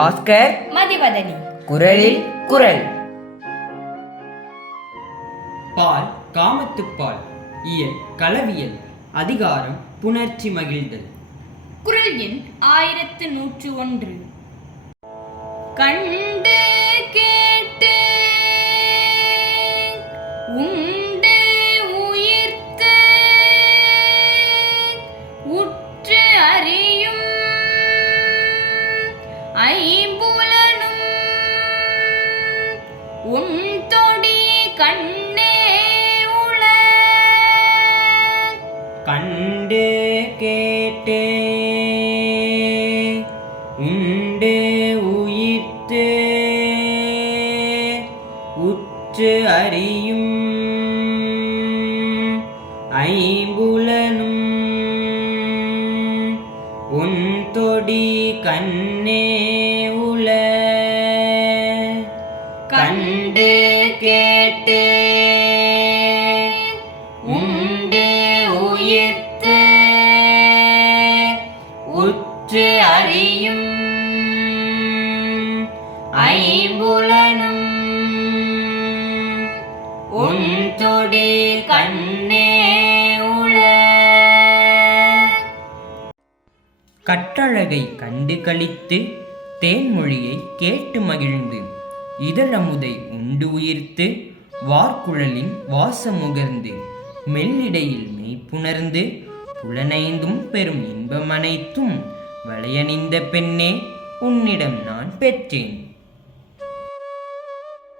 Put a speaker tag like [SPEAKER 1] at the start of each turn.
[SPEAKER 1] பாஸ்கர்.
[SPEAKER 2] மதிவதனி.
[SPEAKER 1] குரலில் குரல்.
[SPEAKER 3] பால் காமத்துப்பால் இயல் களவியல் அதிகாரம் புணர்ச்சி மகிழ்தல்.
[SPEAKER 2] குரல் எண் ஆயிரத்து நூற்று ஒன்று. கண்டு ஐம்புலனும் உன் தொடி கண்ணே உள
[SPEAKER 3] கண்டு கேட்டே உண்டு உயிர்த்து உற்று அறியும் ஐம்புலனும் கொடி கண்ணே உல. கண்டு கேட்டு உண்டு உயிர்த்து. உற்று அறியும் ஐம்புலனும். உன் தொடி கண்ணே கட்டழகை கண்டு கழித்து தேன்மொழியை கேட்டு மகிழ்ந்து இதழமுதை உண்டு உயிர்த்து வார்குழலின் வாசமுகர்ந்து மெல்லிடையில் மெய்ப்புணர்ந்து புலனைந்தும் பெரும் இன்பமனைத்தும் வளையணிந்த பெண்ணே உன்னிடம் நான் பெற்றேன்.